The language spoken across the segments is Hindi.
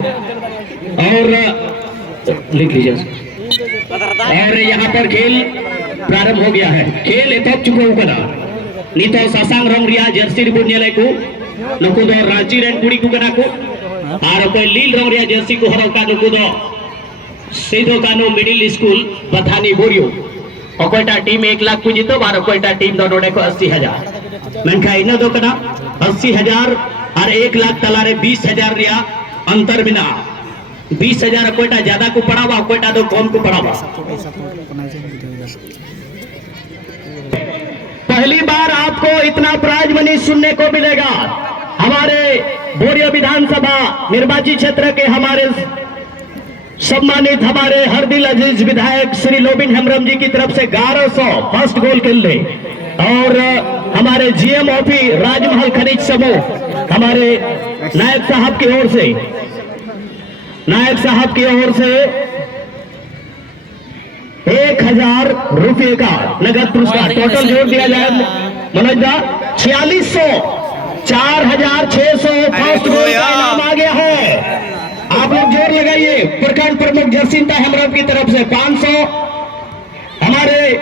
और लिख लीजिए। और यहाँ पर खेल प्रारंभ हो गया है। खेल एतोप चुको कना नितो सासांग रंग रिया जर्सी रिबूट नेले को नुकु दो रांची रेन कुड़ी को कना को और कोई लील रंग रिया जर्सी को हरका नुकु दो सीधो कानो मिडिल स्कूल बथानी बोरियो अकोटा टीम 1 लाख को जीतो और अकोटा टीम दो नोडे को 80,000 मेनखा इन दो कना 80,000 और 1 लाख तलारे 20,000 रिया अंतर बिना 20,000 अकोटा ज्यादा को पड़ावा अकोटा दो कम को पड़ावा। पहली बार आपको इतना प्राइज मनी सुनने को मिलेगा। हमारे बोरियो विधानसभा निर्वाचित क्षेत्र के हमारे सम्मानित हमारे हरदिल अजीज विधायक श्री लोबिन हेम्ब्रम जी की तरफ से 1100 फर्स्ट गोल खेलने और हमारे जीएम ऑफी राजमहल खनिज समूह हमारे नायक साहब की ओर से 1,000 रुपये का नगद पुरस्कार टोटल जोड़ दिया जाए मनोज दा 4600 4,600 फर्स्ट गोल का इनाम आ गया है। आप लोग जोर लगाइए। प्रखंड प्रमुख जरसिंता हेम्ब्रम की तरफ से 500, हमारे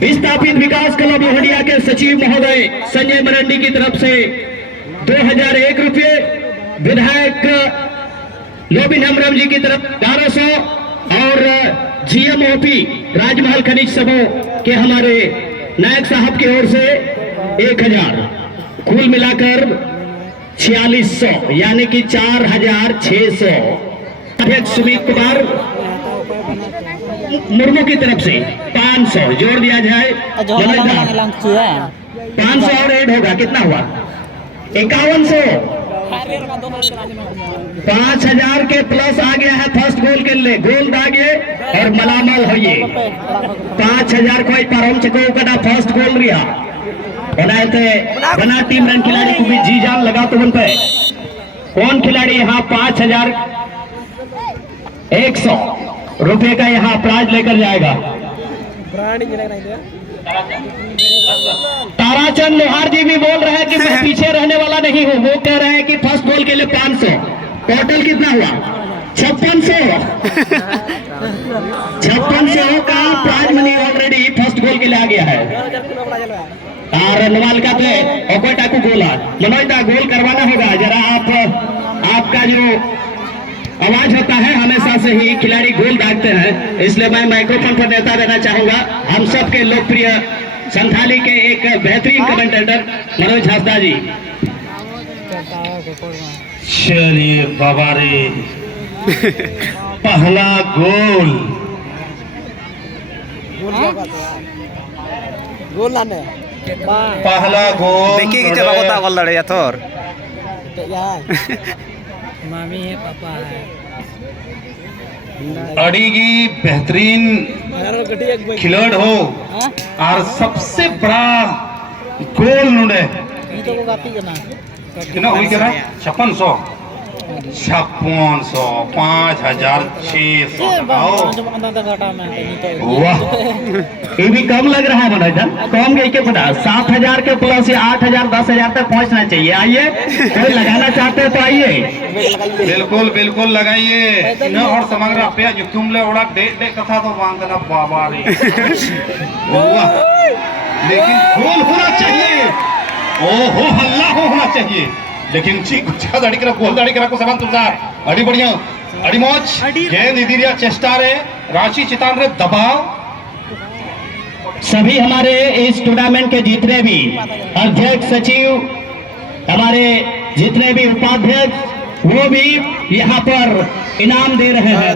विस्थापित विकास क्लब लोहड़िया के सचिव महोदय संजय मरंडी की तरफ से 2,001 रुपये, विधायक लोबिन हेम्ब्रम जी की तरफ 1100 और जीएमओपी राजमहल खनिज समूह के हमारे नायक साहब की ओर से 1,000, कुल मिलाकर 4600 यानी कि 4,600। अध्यक्ष सुमित कुमार मुर्मू की तरफ से 500 जोड़ दिया जाए। 500 और ऐड होगा कितना हुआ 5100। 5,000 के प्लस आ गया है फर्स्ट गोल के लिए गोल दागे और मलामल होइए 5,000 कोई परम चको का फर्स्ट गोल रिया बना टीम रन खिलाड़ी को भी जी जान लगा तो उन पे कौन खिलाड़ी यहाँ 5,100 रुपए का यहाँ प्राइज लेकर जाएगा। ताराचंद लोहार जी भी बोल रहे हैं कि मैं पीछे रहने वाला नहीं हूँ। वो कह रहे हैं कि फर्स्ट गोल के लिए 500। टोटल कितना हुआ 5600 का prize money already first goal के लिए आ गया है। और नवाल का तो ओकोटा को गोला मनोज दा गोल करवाना होगा जरा। आपका जो आवाज होता है हमेशा से ही खिलाड़ी गोल दागते हैं, इसलिए मैं माइक्रोफोन पर देता रहना चाहूंगा। हम सबके लोकप्रिय संथाली के एक बेहतरीन कमेंटेटर मनोज हंसदा जी। चलिए बाबा रे पहला गोल लाने पहला गोल देखिए कि जब होता गोल लड़े या थोर मामी है पापा है अड़ीगी बेहतरीन खिलाड़ हो और सबसे बड़ा गोल नुडे कितना हुई क्या 5600 5,600 वाह ये भी कम लग रहा है मनोज कम गई के पता 7,000 के प्लस या 8,000 10,000 तक पहुंचना चाहिए। आइए कोई लगाना चाहते हैं तो आइए बिल्कुल बिल्कुल लगाइए न और समग्र पे जो तुम ले ओड़ा दे कथा तो मांगना बाबा रे वाह लेकिन गोल होना चाहिए। ओहो हल्ला होना चाहिए लेकिन ठीक दाड़ी करा गोल दाड़ी करा को समान तुजार अड़ी बढ़िया अड़ी मौज गेंद इधरिया चेष्टा रे रांची चितान रे दबाव। सभी हमारे इस टूर्नामेंट के जितने भी अध्यक्ष सचिव हमारे जितने भी उपाध्यक्ष वो भी यहाँ पर इनाम दे रहे हैं।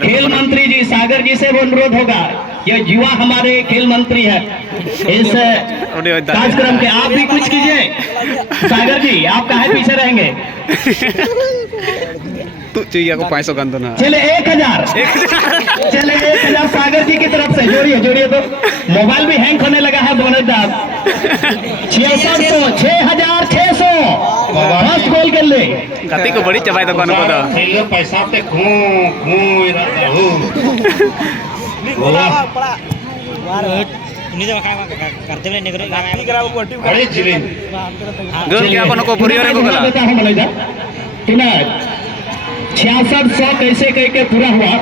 खेल मंत्री जी सागर जी से वो अनुरोध होगा, ये युवा हमारे खेल मंत्री है इस कार्यक्रम के, आप भी कुछ कीजिए। सागर जी आप काहे पीछे रहेंगे तू चाहिए को 500 गंदो ना चले 1,000 चले 1,000 सागर जी की तरफ से जोड़िए तो मोबाइल भी हैंग होने लगा है बोनस दास 6,600 फर्स्ट गोल कर ले गति को बड़ी चबाई दुकान को दो पैसा पे घूम रहता हूं करते में निकल अरे जिले गोल क्या को पुरियो रे को गला 6600 कैसे कह के पूरा हुआ।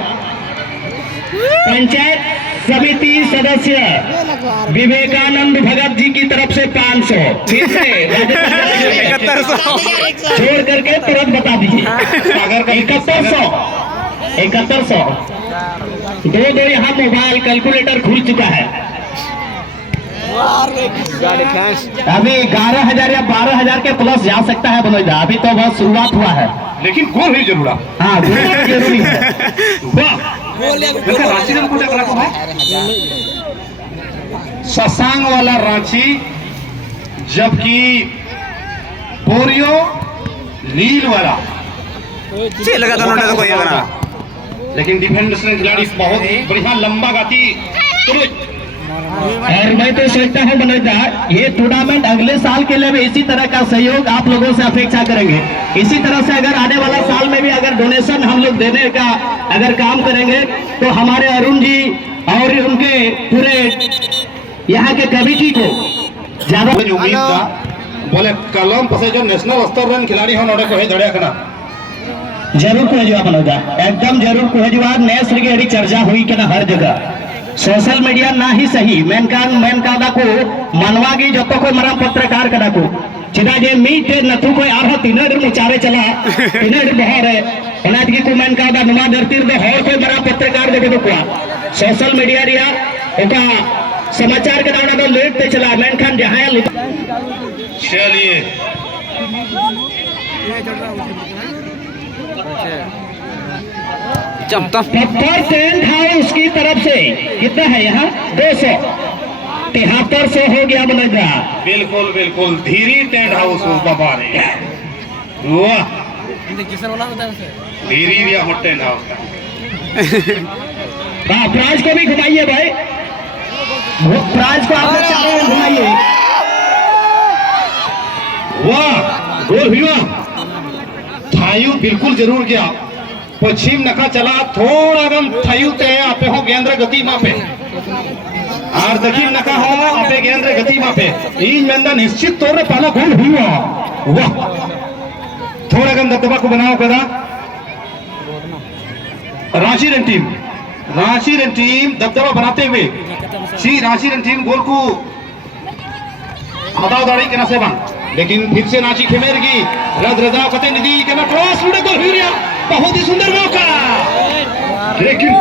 पंचायत समिति सदस्य विवेकानंद भगत जी की तरफ से 500। फिर से 7100 छोड़ करके तुरंत बता दीजिए। 7100 दो यहाँ मोबाइल कैलकुलेटर खुल चुका है। अभी 11,000 या 12,000 के प्लस जा सकता है मनोज दा, अभी तो बहुत शुरुआत हुआ है। लेकिन गोल ही जरूर हाँ गोल जरूरी है। वाह रांची में पूजा करा है ससांग वाला रांची, जबकि बोरियो लील वाला लगा तो नोटे तो कोई बना। लेकिन डिफेंस खिलाड़ी बहुत बढ़िया लंबा गाती। और मैं तो सोचता हूँ मनोज दा, ये टूर्नामेंट अगले साल के लिए भी इसी तरह का सहयोग आप लोगों से अपेक्षा करेंगे। इसी तरह से अगर आने वाला साल में भी अगर डोनेशन हम लोग देने का अगर काम करेंगे तो हमारे अरुण जी और उनके पूरे यहाँ के कमेटी को ज्यादा उम्मीद था बोले कलम पसे जो नेशनल स्तर रन खिलाड़ी हो नोडे को है धड़े करना जरूर को हजवा मनोज दा, एकदम जरूर को हजवा। नेस रिगे चर्चा हुई कि ना हर जगह सोशल मीडिया ना ही सही मेन का को मनवागी जो को मरा पत्रकार कदा को चिदा जे मीटे नथु को आरो तीनड़ मुचारे चला तीनड़ बहरे ओना की को मेन का नुमा धरती दे हर कोई मरा पत्रकार दे को सोशल मीडिया रिया ओका समाचार के दाना दो लेट ते चला मेन खान जहां चलिए पत्थर टेंट हाउस की तरफ से कितना है यहाँ 273 हो गया मनोज दा। बिल्कुल बिल्कुल धीरी टेंट हाउस बाबा रे वाह धीरी रिया हो टेंट हाउस प्राज को भी घुमाइए भाई, प्राज को आपने चारों ओर घुमाइए। वाह गोल हुआ थायू बिल्कुल जरूर गया। पश्चिम नखा चला थोड़ा गम थायू ते आपे हो गेंद्र गति मापे और दक्षिण नखा हो आपे गेंद्र गति मापे इन मेंदा निश्चित तौर पे पहला गोल हुआ। वाह थोड़ा गम दबदबा को बनाओ कदा रांची रन टीम दबदबा बनाते हुए सी रांची रन टीम गोल को हटाओ दाड़ी के नसे बन, लेकिन फिर से रांची खेमेरगी रद रदा कते नदी के ना क्रॉस उड़े गोल हुआ। बहुत ही सुंदर मौका, लेकिन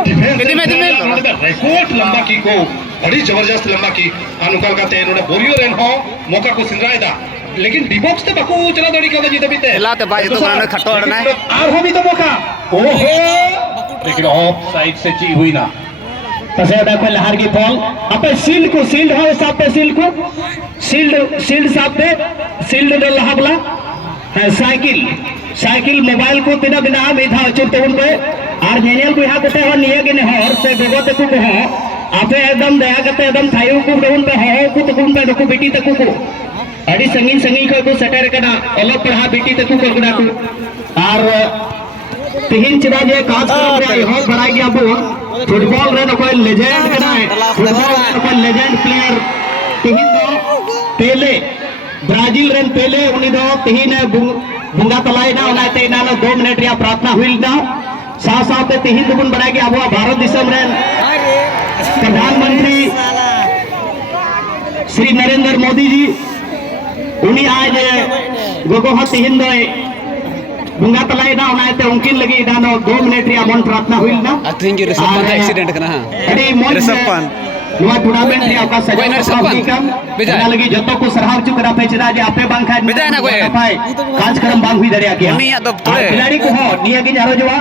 रिकॉर्ड लंबा की को बड़ी जबरदस्त लंबा की अनुकाल का तेन बोरियो रेन हो मौका को सिंदराय दा, लेकिन डिबॉक्स ते बकू चला दड़ी का जीते बीते लाते बाज तो गाने खट्टो अड़ना है और हो भी तो मौका ओहो, लेकिन ऑफ साइड से ची हुई ना पसेदा को लहर की बॉल अपे शील्ड हो साथ पे शील्ड साथ पे शील्ड दे लहबला साइकिल मोबाइल को तिना बिना मेधा चुप तो उन पे और नेनेल को यहाँ कते हो निये गिने हो और से गोगो तक को हो आपे एकदम दया करते एकदम थायू को उन पे हो को तो उन पे देखो बेटी तक को अड़ी संगीन को सटर करना अलग पढ़ा बेटी तक को करना को और तिहिन चिदा जे काज कर रहा है बड़ा गया वो फुटबॉल रे कोई लेजेंड करना है फुटबॉल रे कोई लेजेंड प्लेयर तिहिन दो पेले ब्राजील रेन पेले उनी दो तिहिन बुंगा तलाई ना उनाते ना 2 मिनट या प्रार्थना हुई ना साथ साथ तिहिन दुबुन बड़ा गया अब भारत दिसम रेन प्रधानमंत्री श्री नरेंद्र मोदी जी उन्हीं आज गोगो हा तिहिन दो बुंगा तलाई ना उनाते उनकिन लगी दानो 2 मिनट या मन प्रार्थना हुई ना अथिंग रिसपन एक्सीडेंट करना अरे रिसपन नुआ टूर्नामेंट रे आपका सजा सभी कम बिना लगी जतो को सराहव चुक करा पे चला जे आपे बांखा बिजा ना कोई कार्यक्रम बांग हुई दरिया किया उनी तो तोड़े खिलाड़ी को हो निया की जारो जवा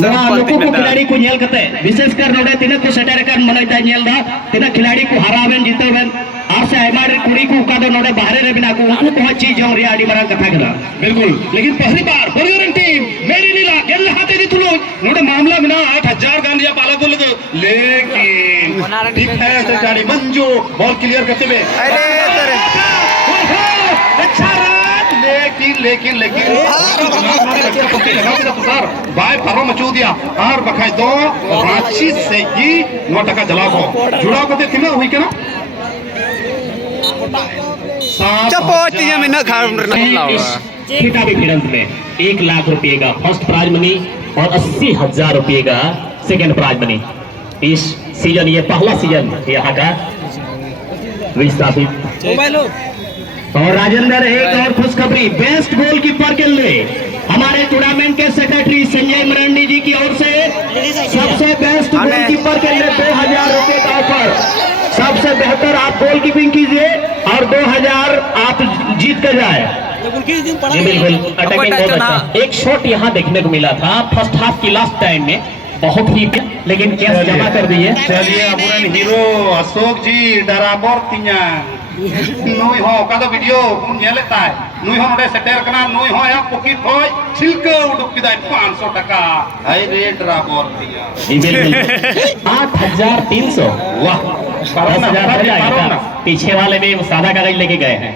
नुआ लोगों को खिलाड़ी को नेल कते विशेष कर नोडे तिना को सटर कर मनैता नेल दा तिना खिलाड़ी को हरावेन जीतेवेन और से आइमार कुड़ी को का दो नोडे बाहर रे बिना को उनको को चीज और आडी मरा कथा करा बिल्कुल। लेकिन पहली बार बोरियरन टीम मेरी नीला गेल हाथे दितुलो नोडे मामला बिना 8000 गांडिया पाला को लगे, लेकिन डिफेंस गाड़ी मंजू बॉल क्लियर करते हुए अरे तेरे अच्छा रन, लेकिन बाय फरो मचू दिया और बखाई दो रांची से ही 9 टका जला को जुड़ा को ते हुई के ना चपोटिया में ना खा खिताबी भिड़ंत में 1 लाख रुपए का फर्स्ट प्राइज मनी और 80,000 रुपए का सेकंड प्राइज मनी। इस सीजन ये पहला सीजन यहाँ का विस्थापित। और राजेंद्र एक और खुशखबरी, बेस्ट गोलकीपर के लिए हमारे टूर्नामेंट के सेक्रेटरी संजय मरांडी जी की ओर से सबसे बेस्ट गोलकीपर के लिए 2,000 रुपए का ऑफर। सबसे बेहतर आप गोलकीपिंग कीजिए और 2,000 आप जीत कर जाए। जी बिल्कुल, अटैकिंग बहुत अच्छा। एक शॉट यहाँ देखने को मिला था फर्स्ट हाफ की लास्ट टाइम में, बहुत ही, लेकिन कैश जमा कर दिए। चलिए अबुरन हीरो अशोक जी डराबर तिया नुई हो का तो वीडियो नेले ताय नुई हो नोडे सेटेर कना नुई हो या पॉकेट होय छिलके उडुक किदाय 500 टका हाय रे डराबर तिया। जी बिल्कुल 8,300। वाह 10,000 हो जाएगा। पीछे वाले भी वो सादा कागज लेके गए हैं,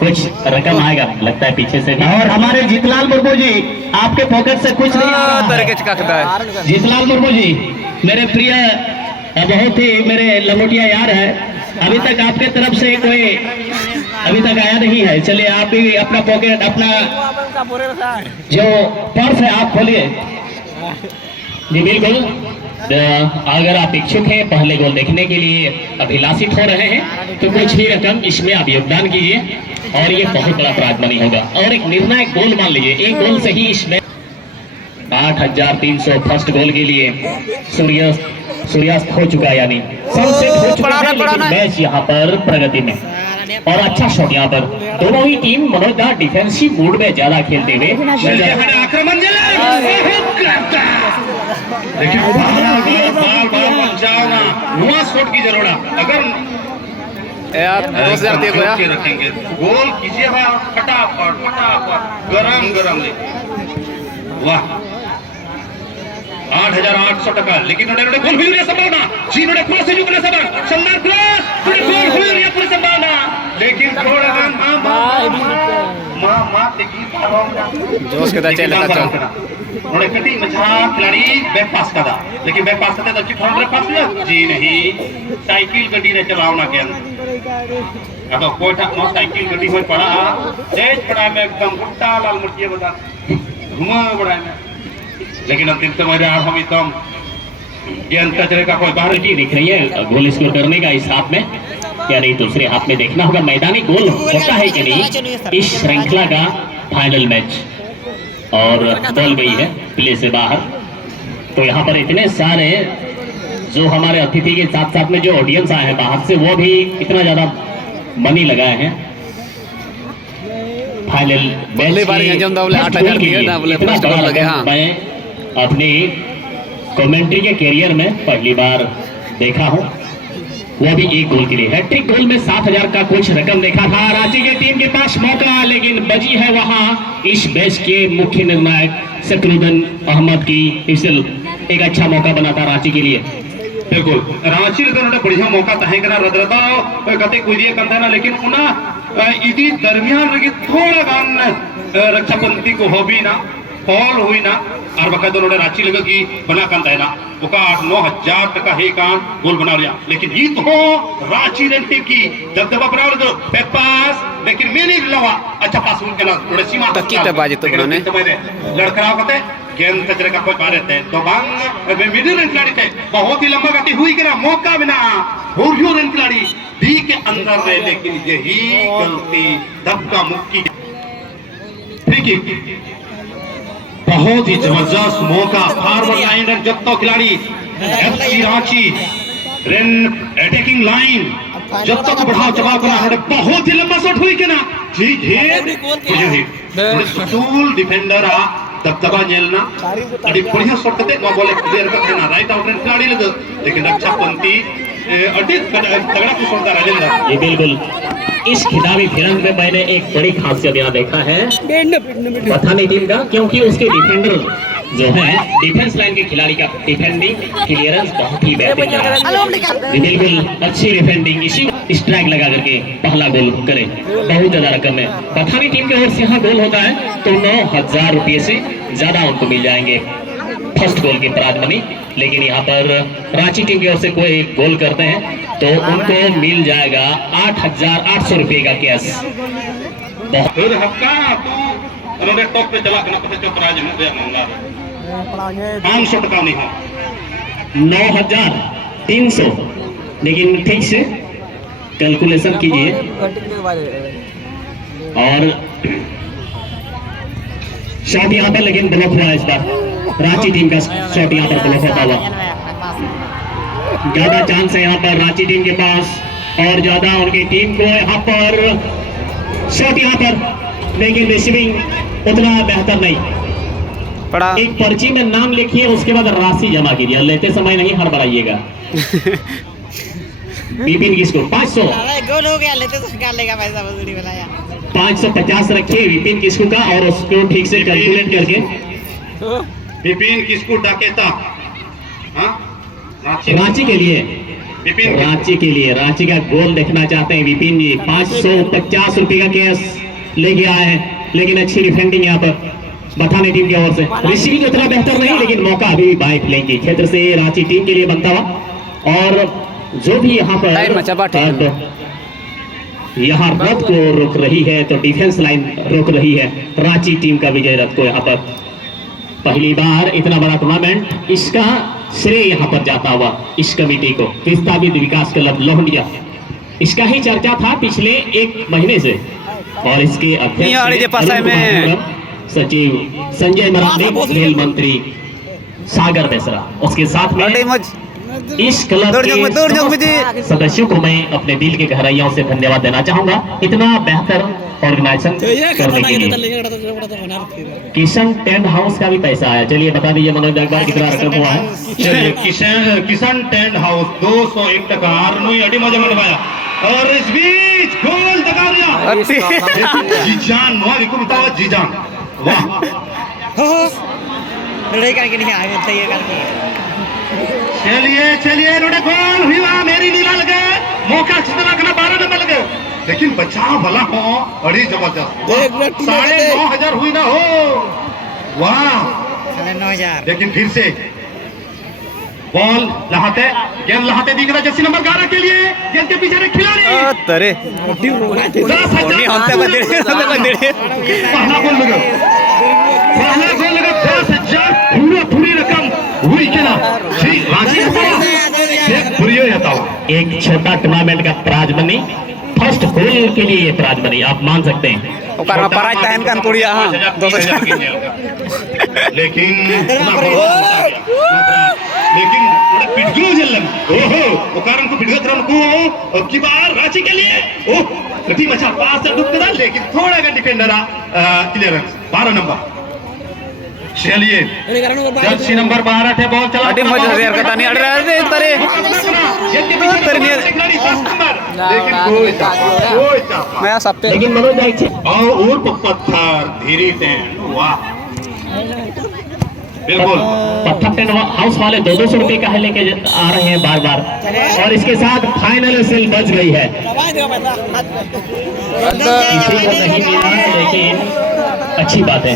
कुछ रकम आएगा लगता है पीछे से भी। और हमारे जीतलाल मुर्मू जी आपके पॉकेट से कुछ नहीं आ रहा है। जीतलाल मुर्मू जी मेरे प्रिय बहुत ही मेरे लंगोटिया यार है, अभी तक आपके तरफ से कोई अभी तक आया नहीं है। चलिए आप भी अपना पॉकेट अपना जो पर्स है आप खोलिए। जी बिल्कुल, अगर आप इच्छुक हैं पहले गोल देखने के लिए अभिलाषित हो रहे हैं तो कुछ ही रकम इसमें आप योगदान कीजिए और ये बहुत बड़ा प्राइज मनी होगा। और एक निर्णायक गोल मान लीजिए, एक गोल से ही इसमें 8,300 फर्स्ट गोल के लिए सूर्यास्त हो चुका है, यानी सनसेट हो चुका है, लेकिन मैच यहाँ पर प्रगति में। और अच्छा शॉट यहाँ पर, दोनों ही टीम मनोजदार डिफेंसिव मूड में ज्यादा खेलते हुए आक्रमण देखिए बाल बचाओ ना, हुआ शॉट की जरूरत अगर यार 2,000 दे गया रखेंगे गोल कीजिएगा फटाफट फटाफट गरम गरम ले। वाह 8,800 टका, लेकिन नोडे गोल हुई रे संभावना जी नोडे क्रॉस से जुकने संभावना शानदार क्रॉस नोडे गोल हुई रे पूरी संभावना, लेकिन थोड़ा मां देखिए जोश के दा चले ता नोडे कटी मछा खिलाड़ी बैक पास कदा, लेकिन बैक पास करते तो अच्छी थोड़ा पास लिया जी नहीं, साइकिल गड्डी रे चलावना के अब कोई था नो साइकिल गड्डी होय पड़ा तेज पड़ा में एकदम गुट्टा लाल मर्चिया बता घुमा बड़ा में, लेकिन अंतिम समय में हम एकदम ये अंतचरे का कोई बाहर की दिख रही है गोल स्कोर करने का इस हाथ में, या नहीं दूसरे हाथ में देखना होगा मैदानी गोल होता है कि नहीं इस श्रृंखला का फाइनल मैच। और बॉल गई है प्ले से बाहर, तो यहाँ पर इतने सारे जो हमारे अतिथि के साथ साथ में जो ऑडियंस आए हैं बाहर से वो भी इतना ज्यादा मनी लगाए हैं फाइनल पहली बार ये जम बोले 8,000 दिए ना बोले फर्स्ट गोल लगे। हाँ मैं अपनी कमेंट्री के कैरियर में पहली बार देखा हूं, वो भी एक गोल के लिए। हैट्रिक गोल में 7,000 का कुछ रकम देखा था। रांची की टीम के पास मौका, लेकिन बजी है वहां इस मैच के मुख्य निर्णायक सकरुद्दीन अहमद की फिसल। एक अच्छा मौका बना था रांची के लिए। बिल्कुल रांची रे बढ़िया मौका तहे करा रदरदा कते कुदिए कंदा ना, लेकिन उना इदी दरमियान रगी थोड़ा गान रक्षापंथी को होबी ना फॉल हुई ना, और बका दोनों रांची लगे की बना कंदा है ना ओका 8-9,000 टका हे कान गोल बना लिया, लेकिन ये तो रांची रे टीम की दबदबा बना लो बैक पास, लेकिन मेनी लवा अच्छा पास उनके ना थोड़े सीमा तक की बाजी तो बने लड़खड़ाव करते गेंद कचरे का कोई पारे थे तो बांग मिडिल रन खिलाड़ी थे, बहुत ही लंबा गति हुई कि ना मौका बिना होरियो रन खिलाड़ी डी के अंदर रहे, लेकिन यही गलती धक्का मुक्की फ्री किक बहुत ही जबरदस्त मौका फॉरवर्ड लाइन जब तो खिलाड़ी FC Ranchi run attacking line जब तक बढ़ाव चढ़ाव करना बहुत ही लंबा शॉट हुई कि ना जी जी टूल डिफेंडर आ दबदबा झेलना अड़ी बढ़िया शॉट करते ना बॉल क्लियर करते ना राइट आउट खिलाड़ी लगे, लेकिन रक्षापंथी अड़ी तगड़ा को छोड़ता राजेंद्र। ये बिल्कुल इस खिताबी फिरंग में मैंने एक बड़ी खासियत यहाँ देखा है पठानी टीम का, क्योंकि उसके डिफेंडर जो है डिफेंस लाइन के खिलाड़ी का डिफेंडिंग क्लियरेंस बहुत ही बेहतरीन है। बिल्कुल अच्छी डिफेंडिंग, इसी स्ट्राइक लगा करके पहला गोल करे, बहुत ज्यादा रकम है। पठानी टीम की ओर से यहाँ गोल होता है तो 9,000 रुपये से ज्यादा उनको मिल जाएंगे फर्स्ट गोल के प्राइज मनी, लेकिन यहाँ पर रांची टीम की ओर से कोई गोल करते हैं तो उनको मिल जाएगा 8,800 रुपये का कैश। उन्होंने टॉप पे चला करना पता चल प्राइज में दिया महंगा 500 टका नहीं हो 9,300। लेकिन ठीक से कैलकुलेशन कीजिए। और शॉट यहाँ पर लेकिन ब्लॉक हुआ है इस बार। रांची टीम का शॉट यहाँ पर ब्लॉक होता हुआ। ज्यादा चांस है यहाँ पर रांची टीम के पास और ज्यादा उनकी टीम को यहाँ पर शॉट यहाँ पर, लेकिन रिसीविंग उतना बेहतर नहीं। पड़ा एक पर्ची में नाम लिखिए, उसके बाद राशि जमा कीजिए, लेते समय नहीं हड़बड़ाइएगा। विपिन किसको 500 गोल हो गया, लेते तो क्या लेगा पैसा वसूली वाला यार। 550 रखिए विपिन किसको का, और उसको ठीक से कैलकुलेट करके विपिन किसको डाकेता हाँ रांची के लिए, विपिन रांची के लिए, रांची का गोल देखना चाहते हैं विपिन जी। 550 रुपए का कैश लेके आए हैं, लेकिन अच्छी डिफेंडिंग यहाँ पर बथाने टीम की ओर से। रिसीविंग उतना बेहतर नहीं, लेकिन मौका अभी बाइक लेंगे क्षेत्र से रांची टीम के लिए बनता हुआ। और जो भी यहाँ पर यहाँ रथ को रोक रही है, तो डिफेंस लाइन रोक रही है रांची टीम का विजय रथ को। यहाँ पर पहली बार इतना बड़ा टूर्नामेंट, इसका श्रेय यहाँ पर जाता हुआ इस कमेटी को, विस्थापित विकास क्लब लोहंडिया। इसका ही चर्चा था पिछले 1 महीने से, और इसके अध्यक्ष सचिव संजय मरांडी, खेल मंत्री सागर बेसरा, उसके साथ में इस क्लब के सदस्यों को मैं अपने दिल की गहराइयों से धन्यवाद देना चाहूंगा, इतना बेहतर ऑर्गेनाइजेशन करने के लिए। किशन टेंट हाउस का भी पैसा आया, चलिए बता दीजिए मनोज एक बार कितना रकम हुआ है। चलिए किशन टेंट हाउस 201 टका आरनोई अड़ी मजा मनवाया, और इस बीच गोल दगा दिया जीजान मोहारी को बताओ जीजान, वाह लड़ाई करके नहीं आगे चाहिए करके। चलिए रोडे गोल हुआ, मेरी नीला लगे मौका कितना रखना 12 नंबर लगे, लेकिन बचाव भला हो अड़ी जबरदस्त 9,500 हुई ना हो, वाह 9,000। लेकिन फिर से बॉल लहाते, गेंद लहाते दिख रहा जर्सी नंबर 11 के लिए, गेंद के पीछे खिलाड़ी तरे 10,000 पूरी रकम हुई के ना एक छोटा टूर्नामेंट का प्राइज मनी, फर्स्ट गोल के लिए ये प्राइज मनी आप मान सकते हैं। लेकिन पिटगो जल्लम ओहो ओकारन को पिटगत रन को अब की बार रांची के लिए ओह टीम अच्छा पास से डूब गया, लेकिन थोड़ा का डिफेंडर क्लियरेंस 12 नंबर। चलिए जर्सी नंबर 12 थे, बॉल चला अटे मजा यार का नहीं अड़ रहा है तरे लेकिन कोई चापा मैं सब पे लेकिन मनोज भाई और पत्थर धीरे टेंट, वाह बिल्कुल पत्थर टेंट हाउस वाले 200 रुपए का है लेके आ रहे हैं बार बार, और इसके साथ फाइनल सेल बच गई है। किसी को नहीं मिला, लेकिन अच्छी बात है।